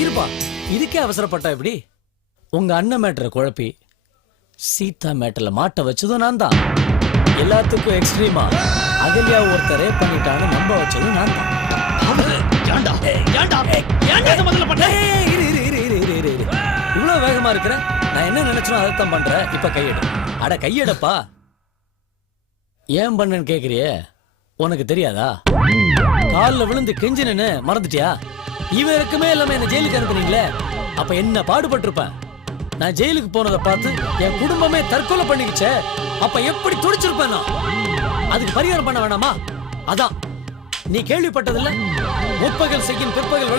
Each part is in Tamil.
இருப்பா. இதுக்கே அவசரப்பட்டா எப்படி? உங்க அண்ணன் மேட்டரை குழப்பி சீதா மேட்டர்ல மாட்ட வச்சதும் நான் தான் எல்லாத்துக்கும் எக்ஸ்ட்ரீமா அகல்யா ஒருத்தர் ரேப் பண்ணிட்டான்னு நம்ப வச்சதும் நான் தான். இவ்வளவு வேகமா இருக்கிற? நான் என்ன நினைச்சனோ அதைத்தான் பண்றேன் இப்ப கையெடு. அட கையெடப்பா. ஏன் பண்ணேன்னு கேக்குறியே? உனக்கு தெரியாதா? கால்ல விழுந்து கெஞ்சினு மறந்துட்டியா? இவன் இருக்குமே இல்லாம என்ன ஜெயிலுக்கு அனுப்புனீங்களே? அப்ப என்ன பாடுபட்டிருப்பேன்? நான் ஜெயிலுக்கு போனதை பார்த்து என் குடும்பமே தற்கொலை பண்ணிக்கிச்சே. அப்ப எப்படி துடிச்சிருப்பேன் நான்? அதுக்கு பரிகாரம் பண்ண வேணாமா? அதான். நீ கேள்விப்பட்டதில்ல? முற்பகல் செய்யும் பிற்பகல்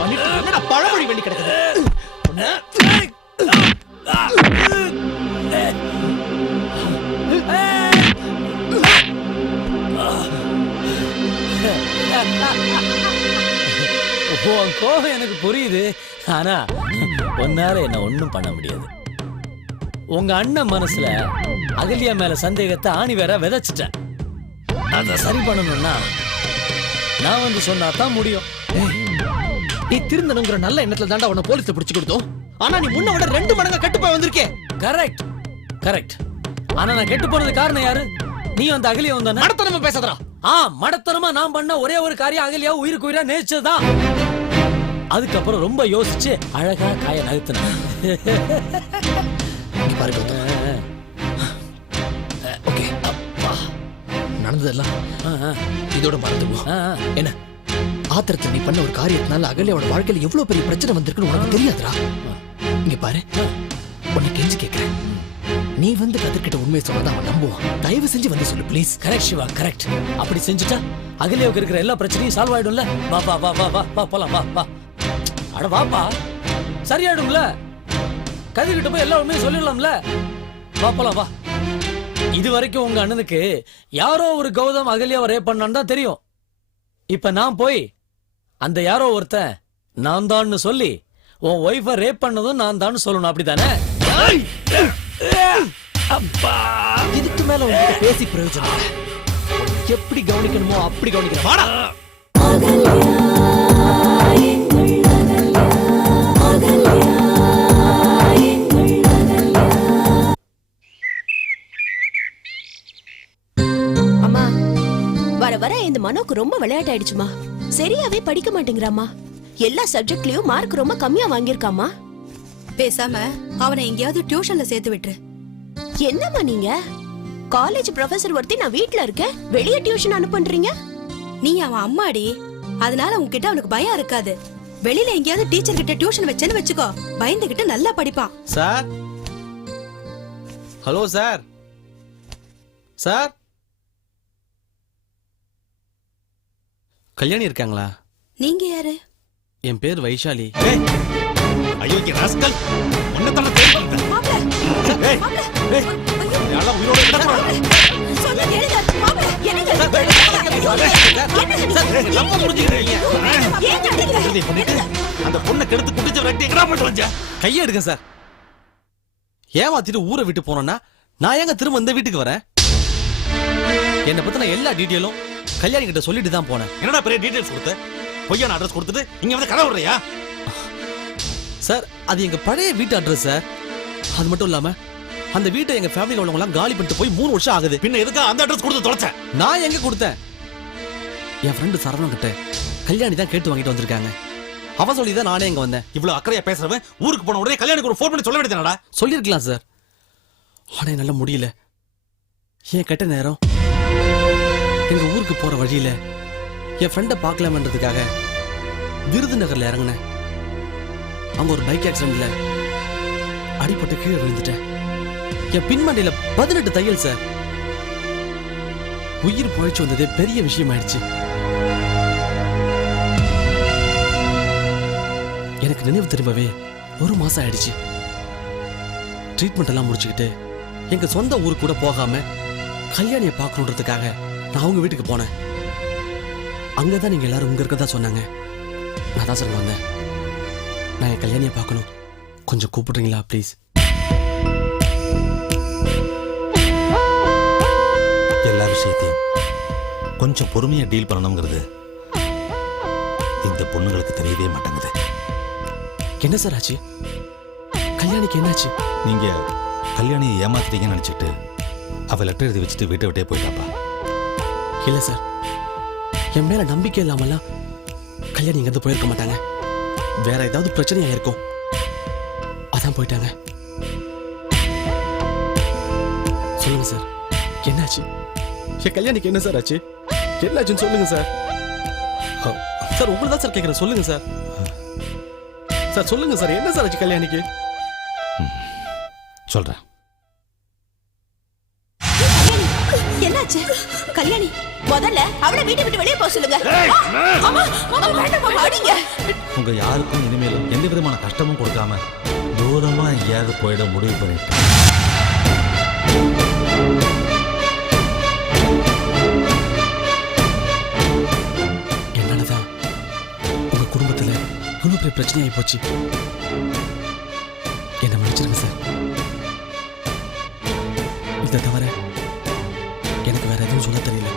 பண்ணிட்டு என்னடா பழமொழி வேண்டி கிடக்குது? உன் கோபம் எனக்கு புரியுது. ஆனா உன்னால என்ன ஒண்ணும் பண்ண முடியாது. உங்க அண்ணன் மனசுல அகல்யா மேல சந்தேகத்தை ஆணி வேற விதைச்சிட்டேன். அதை சரி பண்ணணும்னா நான் வந்து சொன்னா தான் முடியும். நீ திருந்தணுங்கிற நல்ல எண்ணத்துல தாண்டா உன்னை போலீஸ்ல பிடிச்சு கொடுத்தோம். ஆனா நீ முன்ன விட ரெண்டு மடங்கா கெட்டு போய் வந்திருக்கே. கரெக்ட் கரெக்ட் ஆனா நான் கெட்டு போனது காரணம் யாரு? நீ அந்த அகலியா வந்தானே நடத்தனமா பேசாதடா. ஆ மடத்தனமா நான் பண்ண ஒரே ஒரு காரியம் அகலியா உயிருக்கு உயிரா நேச்சதுதான் அதுக்கப்புறம் ரொம்ப யோசிச்சு அழகா காய நகர்த்தினேன் இங்க பாரு கௌதம் ஓகே. அப்பா நடந்ததெல்லாம் இதோட மறந்துடுவோம். என்ன? ஆத்திரத்தில் நீ பண்ண ஒரு காரியத்தினால அகல்யாவோட வாழ்க்கையில எவ்வளவு பெரிய பிரச்சனை வந்திருக்குன்னு உனக்கு தெரியாதுடா? இங்க பாரு. உன்னை கெஞ்சி கேட்கிறேன் நீ வந்து கதிர்கிட்ட உண்மையை சொன்னதான் அவன் நம்புவான். தயவு செஞ்சு வந்து சொல்லு ப்ளீஸ் கரெக்ட் சிவா கரெக்ட் அப்படி செஞ்சுட்டா அகலியாவுக்கு இருக்கிற எல்லா பிரச்சனையும் சால்வ் ஆயிடும்ல? வா வா வா வா வா வா போலாம் வா வா. அட வாப்பா. சரியாயிடும்ல? கதிர்கிட்ட போய் எல்லா உண்மையும் சொல்லிடலாம்ல? வா போலாம் வா. இது வரைக்கும் உங்க அண்ணனுக்கு யாரோ ஒரு கௌதம் அகல்யாவை ரேப் பண்ணான்னு தான் தெரியும். இப்ப நான் போய் அந்த யாரோ ஒருத்தன் நான் தான்னு சொல்லி உன் ஒய்ஃபை ரேப் பண்ணதும் நான் தான் சொல்லணும். அப்படிதானே இதுக்கு மேல உங்ககிட்ட பேசி பிரயோஜனம் எப்படி கவனிக்கணுமோ அப்படி கவனிக்கிறேன். வாடா. அம்மா வர வர இந்த மனோக்கு ரொம்ப விளையாட்டாயிடுச்சுமா. சரியாவே படிக்க மாட்டேங்கிறாமா எல்லா சப்ஜெக்ட்லயும் மார்க் ரொம்ப கம்மியா வாங்கியிருக்காமா பேசாம அவனை எங்கேயாவது டியூஷன்ல சேர்த்து விட்டுரு. என்னம்மா நீங்க? காலேஜ் ப்ரொஃபசர் ஒருத்தி நான் வீட்ல இருக்கேன். வெளிய டியூஷன் அனுப்புன்றீங்க? நீ அவன் அம்மாடி. அதனால உன்கிட்ட அவனுக்கு பயம் இருக்காது. வெளியில எங்கேயாவது டீச்சர் கிட்ட டியூஷன் வச்சேன்னு வச்சுக்கோ. பயந்துகிட்டு நல்லா படிப்பான். Sir? Hello sir? Sir? Kalyani இருக்காங்களா? நீங்க யாரு? என் பேர் வைஷாலி. அயோக்கிய ராஸ்கல் உன்னை தானே தேடி. ஏய், ஏய், உயிரோட கேளுங்க. என்னங்க? நம்ம அந்த பொண்ணை கெடுத்து குடிச்ச விரட்டி போயிட்டு வந்த? கையை எடுங்க சார். ஏமாத்திட்டு ஊரை விட்டு போனோம்னா நான் ஏங்க திரும்ப இந்த வீட்டுக்கு வரேன்? என்னை பத்தின எல்லா டீட்டெயிலும் கல்யாணி கிட்ட சொல்லிட்டு தான் போனேன். என்னடா பெரிய டீடைல்ஸ் கொடுத்த? பொய்யான அட்ரஸ் கொடுத்துட்டு இங்க வந்து கதை விடுறியா சார் அது எங்க பழைய வீட்டு அட்ரஸ் சார். அது மட்டும் இல்லாம அந்த வீட்டை எங்க ஃபேமிலியில் உள்ளவங்க எல்லாம் காலி பண்ணிட்டு போய் மூணு வருஷம் ஆகுது. பின்ன எதுக்கா அந்த அட்ரஸ் கொடுத்து தொலைச்ச? நான் எங்க கொடுத்தேன்? என் ஃப்ரெண்டு சரவணன் கிட்ட கல்யாணி தான் கேட்டு வாங்கிட்டு வந்திருக்காங்க. அவன் சொல்லி தான் நானே இங்க வந்தேன். இவ்வளவு அக்கறையா பேசுறவன் ஊருக்கு போன உடனே கல்யாணுக்கு ஒரு ஃபோன் பண்ணி சொல்ல வேண்டியதானடா சொல்லியிருக்கலாம் சார். ஆனா என்னால முடியல. ஏன் கெட்ட நேரம்? எங்க ஊருக்கு போற வழியில என் ஃப்ரெண்டை பார்க்கலாமன்றதுக்காக விருதுநகர்ல இறங்கினேன். அங்க ஒரு பைக் ஆக்சிடென்ட்ல அடிபட்டு கீழே விழுந்துட்டேன். என் பின்மண்டையில பதினெட்டு தையல் சார் உயிர் பழைச்சு வந்ததே பெரிய விஷயம் ஆயிடுச்சு எனக்கு நினைவு திரும்பவே ஒரு மாசம் ஆயிடுச்சு. ட்ரீட்மெண்ட் எல்லாம் முடிச்சுக்கிட்டு எங்க சொந்த ஊருக்கு கூட போகாம கல்யாணியை பார்க்கணுன்றதுக்காக நான் அவங்க வீட்டுக்கு போனேன். அங்கதான் நீங்க எல்லாரும் இங்க இருக்கதா சொன்னாங்க. நான் தான் சார் வந்தேன். நான் என் கல்யாணியை பார்க்கணும். கொஞ்சம் கூப்பிடுறீங்களா ப்ளீஸ் எல்லா விஷயத்தையும் கொஞ்சம் பொறுமையா டீல் பண்ணணுங்கிறது இந்த பொண்ணுங்களுக்கு தெரியவே மாட்டேங்குது. என்ன சார் ஆச்சு? கல்யாணிக்கு என்னாச்சு? நீங்க கல்யாணியை ஏமாத்திட்டீங்கன்னு நினைச்சிட்டு அவ லெட்டர் எழுதி வச்சுட்டு வீட்டை விட்டே போயிட்டாப்பா. இல்ல சார். என் மேல நம்பிக்கை இல்லாமலாம் கல்யாணி இங்கிருந்து போயிருக்க மாட்டாங்க. வேற ஏதாவது பிரச்சனையா இருக்கும். அதான் போயிட்டாங்க. சொல்லுங்க சார். என்னாச்சு? என் கல்யாணிக்கு என்ன சார் ஆச்சு? என்னாச்சுன்னு சொல்லுங்க சார். சார் உங்களை தான் சார் கேட்குறேன் சொல்லுங்க சார். சார் சொல்லுங்க சார். என்ன சார் ஆச்சு கல்யாணிக்கு? சொல்றேன். என்னாச்சு? கல்யாணி முதல்ல அவளை வீட்டை விட்டு வெளியே போக சொல்லுங்க. அடிங்க. உங்க யாருக்கும் இனிமேலும் எந்த விதமான கஷ்டமும் கொடுக்காம தூரமா எங்கேயாவது போயிட முடிவு பண்ணிட்டேன். என்னாலதான் உங்க குடும்பத்துல இவ்வளவு பெரிய பிரச்சனையாகி போச்சு. என்ன மன்னிச்சிருங்க சார். இதை தவிர எனக்கு சொல்ல தெரியல.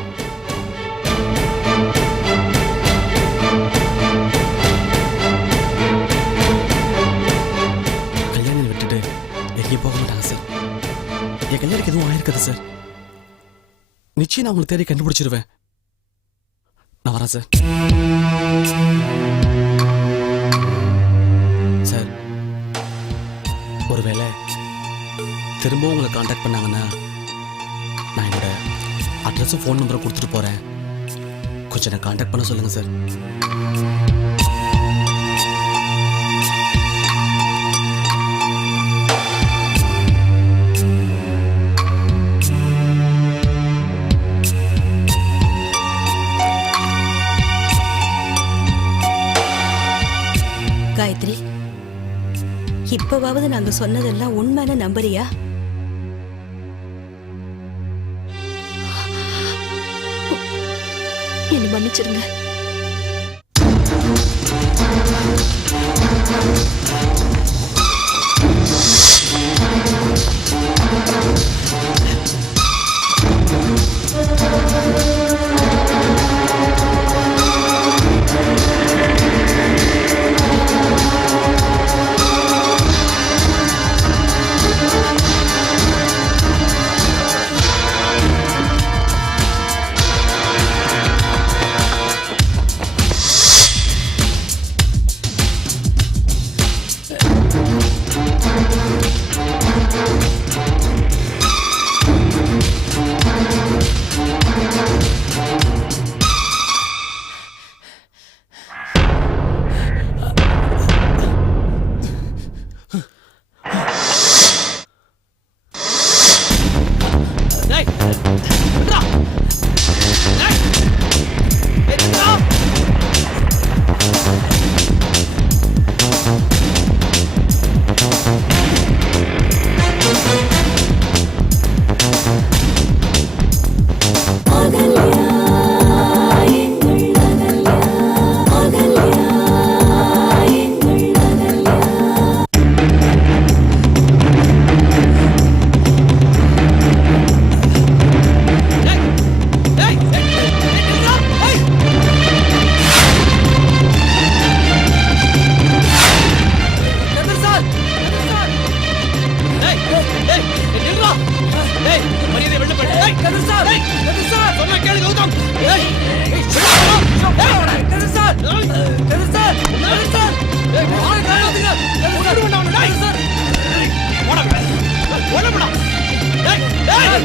கல்யாணம் விட்டுட்டு எங்கேயும் போக மாட்டாங்க சார் என் கல்யாணத்துக்கு எதுவும் ஆயிருக்காது சார் நிச்சயம் நான் உங்களுக்கு தேடி கண்டுபிடிச்சிருவேன். நான் வரேன் சார் சார் ஒருவேளை திரும்ப உங்களை காண்டாக்ட் பண்ணாங்கன்னா நான் என்னோட அட்ரஸும் ஃபோன் நம்பரை கொடுத்துட்டு போறேன். கொஞ்சம் என்ன காண்டாக்ட் பண்ண சொல்லுங்க சார் காயத்ரி இப்பவாவது நாங்க சொன்னதெல்லாம் உண்மையான நம்புறியா? என்ன மன்னிச்சிருங்க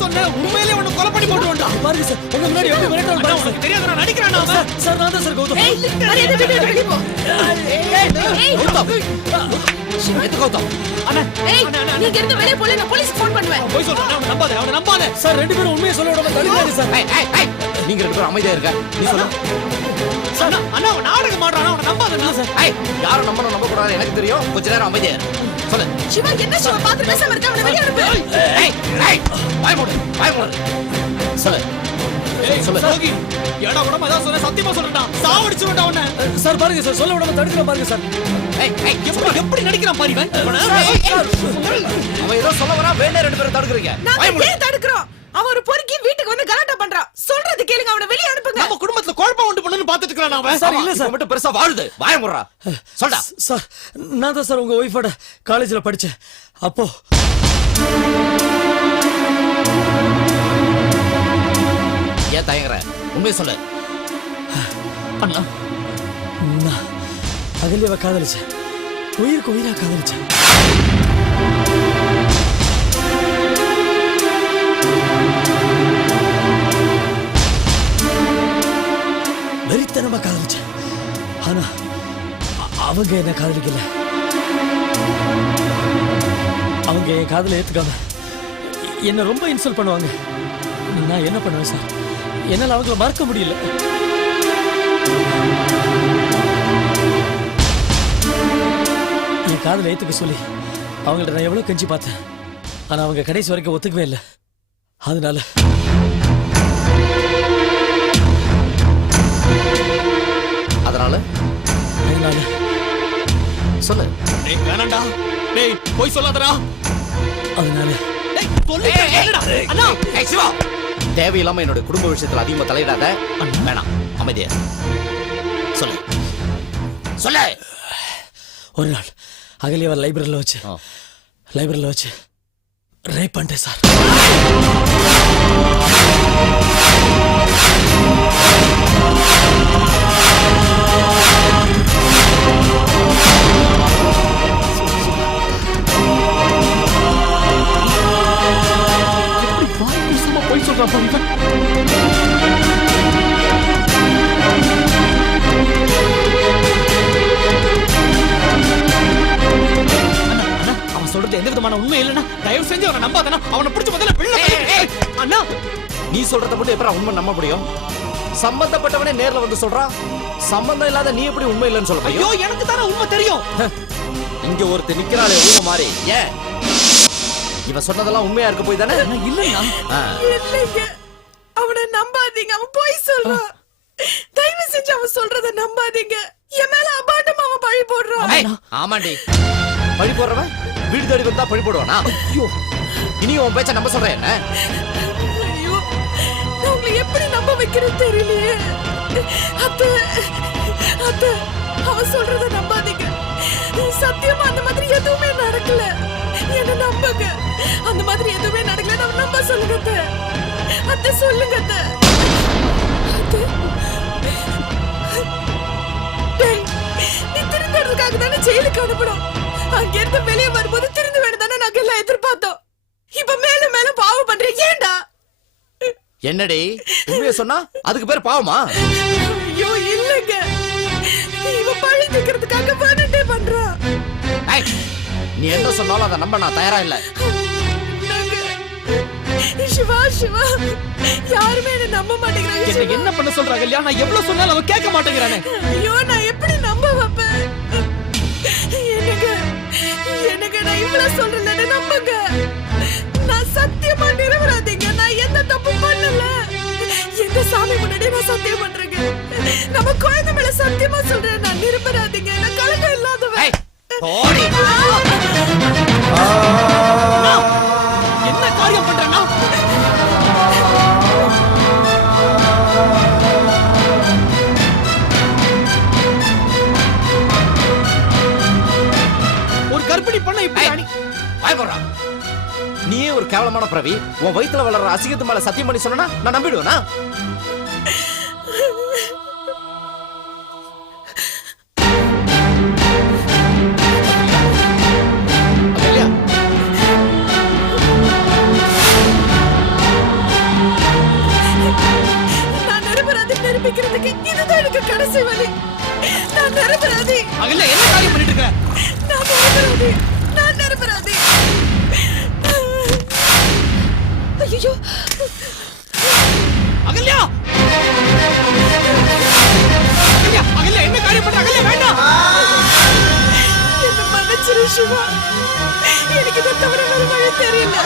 சொன்ன உண்மையிலே உன்னை கொலை பண்ணி போட்டுருவோம்டா பாருங்க சார் உங்க முன்னாடி எப்படி மிரட்டுறான் பாருங்க சார். தெரியாத நான் நடிக்கிறேன் அவன் சார், சார் நான் தான் சார் கௌதம். ஏய், மரியாதை விட்டு வெளியே போ. ஏய், எது கௌதம். அண்ணா ஏய், நீங்க இருந்து வெளியே போல நான் போலீஸ்க்கு ஃபோன் பண்ணுவேன். போய் சொல்றேன் அவனை நம்பாத அவனை நம்பாத. சார் ரெண்டு பேரும் உண்மையை சொல்ல விடாம தடுக்கிறாங்க சார். நீங்க ரெண்டு பேரும் அமைதியா நீ சொல்லு. அண்ணா நாடகம் ஆடுறான் அவனை நம்பாத சார். ஏய். யாரும் நம்பணும் நம்ப கூடாது எனக்கு தெரியும். கொஞ்ச நேரம் அமைதியா இரு. சொல்லு. சிவா என்ன சிவா? பாத்து பேசாம இருக்க அவனை வெளிய அனுப்பு. ஏய் ஏய் வாய் மூடு வாய் மூடு. சொல்லு. சொல்லு. ஏடா உடம்பு அதான் சொன்ன சத்தியமா சொல்றேன்டா. சாவடிச்சுடா உன்னை சார் பாருங்க சார். சொல்ல விடாம தடுக்கிற பாருங்க சார். ஏய் ஏய் எப்படி எப்படி நடிக்கிறான் பாரு இவன். அவன் ஏதோ சொல்ல வரா வேணே ரெண்டு பேரும் தடுக்குறீங்க. ஏன் தடுக்கிறோம்? அவன் ஒரு பொறுக்கி வீட்டுக்கு வந்து கலாட்டா பண்றான் சொல்றது கேளுங்க அவனை வெளிய அனுப்புங்க. நம்ம குடும்பத்துல குழப்பம் உண்டு பண்ணுன்னு பாத்துட்டு இருக்கான் அவன்? சார் இல்ல சார். மட்டும் பெருசா வாழுது. வாய முடுறா. சொல்டா. சார் நான் தான் சார் உங்க ஒய்ஃபோட காலேஜ்ல படிச்சேன். அப்போ ஏன் தயங்குற? உண்மையை சொல்லு. அண்ணா அகல்யாவை காதலிச்சேன். உயிருக்கு உயிரா காதலிச்சேன். நம்ம காதலிச்சேன் ஆனா அவங்க என்ன காதலிக்கல அவங்க என் காதலை ஏத்துக்காம என்ன ரொம்ப இன்சல்ட் பண்ணுவாங்க. நான் என்ன பண்ணுவேன் சார் என்னால அவங்கள மறக்க முடியல. என் காதலை ஏத்துக்க சொல்லி அவங்கள்ட்ட நான் எவ்வளவு கெஞ்சி பார்த்தேன். ஆனா அவங்க கடைசி வரைக்கும் ஒத்துக்கவே இல்லை. அதனால அதனால அதனால சொல்லு. டேய் வேணாம்டா. டேய் போய் சொல்லாதடா. அதனால. டேய் சொல்லு கேளுடா அண்ணா. ஏய் சிவா. தேவையில்லாம என்னோட குடும்ப விஷயத்துல அதிகமா தலையிடாத. வேணாம் அமைதியா. சொல்லு. சொல்லு. ஒரு நாள் அகலியவ லைப்ரரியில் வச்சு. லைப்ரரியில் வச்சு ரேப் பண்ணிட்டேன் சார். போய் அவன் சொல்றது எந்த விதமான உண்மை இல்லைன்னா தயவு செஞ்சு அவனை நம்பாதனா அவனை பிடிச்ச முதல்ல. அண்ணா நீ சொல்றத மட்டும் எப்பறம் உண்மை நம்ப முடியும்? சம்பந்தப்பட்டவனே நேர்ல வந்து சொல்றான் சம்பந்தம் இல்லாத நீ எப்படி உண்மை இல்லைன்னு சொல்ல ஐயோ எனக்கு தானே உண்மை தெரியும். இங்க ஒருத்தர் நிக்கிறாளே ஊம மாதிரி ஏன் இவன் சொன்னதெல்லாம் உண்மையா இருக்க போய் தானே? இல்லையா ஆ. இல்லைங்க. அவனை நம்பாதீங்க அவன் போய் சொல்றான் தயவு செஞ்சு அவன் சொல்றத நம்பாதீங்க. என் மேல அபாண்டமா அவன் பழி போடுறான். ஆமாண்டி. பழி போடுறவன்? வீடு தேடி வந்தா பழி போடுவானா? ஐயோ. இனி உன் பேச்ச நம்ப சொல்றேன் என்ன? எப்படி நம்ப வைக்கிறது தெரியலையே. அத்த அத்த அவ சொல்றத நம்பாதீங்க. சத்தியமா அந்த மாதிரி எதுவுமே நடக்கல. என்ன நம்புங்க. அந்த மாதிரி எதுவுமே நடக்கல. நம்ம நம்ப சொல்லுங்க அத்த. அத்த சொல்லுங்க அத்த. நீ திருந்தறதுக்காக தானே ஜெயிலுக்கு அனுப்பணும். அங்க இருந்து வெளியே வரும்போது திருந்து வேணும் தானே நாங்க எல்லாம் எதிர்பார்த்தோம். இப்ப மேலும் மேலும் பாவம் பண்றீங்க. ஏண்டா என்னடி? உண்மையை சொன்னா அதுக்கு பேர் பாவமா? ஐயோ இல்லங்க. இவ பழி தீக்கிறதுக்காக பண்ணிட்டே பண்றான் ஏய், நீ என்ன சொன்னாலும் அதை நம்ப நான் தயாரா இல்ல. சிவா சிவா யாருமே என்ன நம்ப மாட்டேங்கிறாங்க என்ன பண்ண சொல்றாங்க இல்லையா நான் எவ்வளவு சொன்னாலும் அவன் கேட்க மாட்டேங்கிறானே. ஐயோ நான் எப்படி நம்ப வைப்பேன்? எனக்கு எனக்கு நான் இவ்வளவு சொல்றேன்னு நம்புங்க. முன்னாடி நான் சத்தியம் பண்றேங்க? நம்ம குழந்தை மேல சத்தியமா சொல்றேன். நான் நிரபராதீங்க நான் கலக்கம் இல்லாதவன். போடி. என்ன காரியம் பண்றேன்னா? ஒரு கர்ப்பிணி பண்ண இப்படி ஏய், அணி வாய் போடுறா. நீயே ஒரு கேவலமான பிரவி உன் வயித்துல வளர்ற அசிங்கத்து மேல சத்தியம் பண்ணி சொன்னா நான் நம்பிடுவேனா? நிரபராதி நிரூபிக்கிறதுக்கு இதுதான் எனக்கு கடைசி வழி. நான் நிரபராதி. அகல்யா என்ன காரியம் பண்ணிட்டு இருக்க? நான் நிரபராதி. நான் நிரபராதி. ஐயோ அகல்யா! அகல்யா அகல்யா என்ன காரியம் பண்ற அகல்யா வேண்டாம். சிவா. எனக்கு இதை தவிர வேற வழி தெரியல.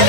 ஆ